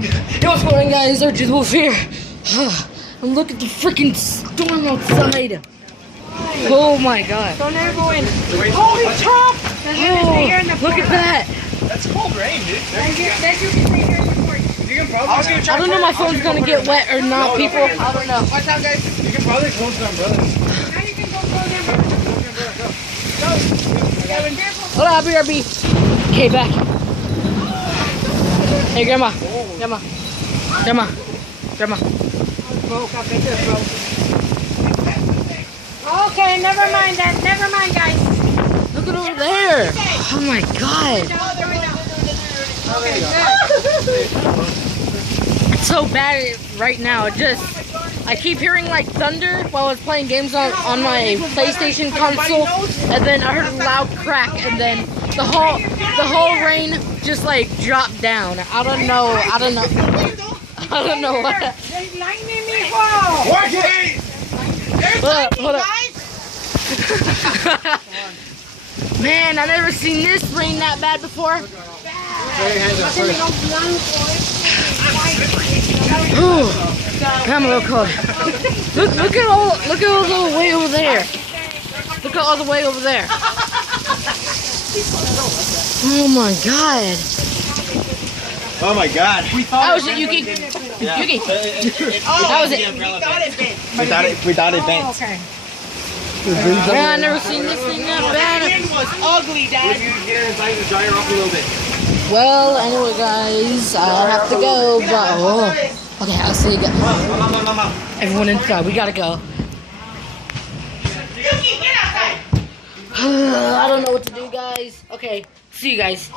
What's going on, guys? Archie the Wolf here. And look at the freaking storm outside. Oh my god. Don't ever go in. Holy crap! Oh, look at that. That's cold rain, dude. I don't know if my phone's gonna get wet or not, people. I don't know. Watch out, guys. You can probably close the umbrella. Now you can go close them. Hold on, BRB. Okay, back. Hey, Grandma. Grandma. Grandma. Grandma. Okay, never mind that. Never mind, guys. Look at over there. Oh my god. It's so bad right now. I keep hearing like thunder while I was playing games on my PlayStation console, and then I heard a loud crack, and then the whole rain just like dropped down. I don't know what. Hold up. Man, I never seen this rain that bad before. Ooh, I'm a little cold. Look at all the way over there. Look at all the way over there. Oh my god. Oh my god. That was it, Yuki. Yuki. That was it. We thought it bent. Okay. Man, I never seen this thing that bad. Was ugly, Dad. You get inside and dry her off a little bit. Well, anyway, guys, I have to go, but okay, I'll see you guys. Everyone inside, we gotta go. I don't know what to do, guys. Okay, see you guys.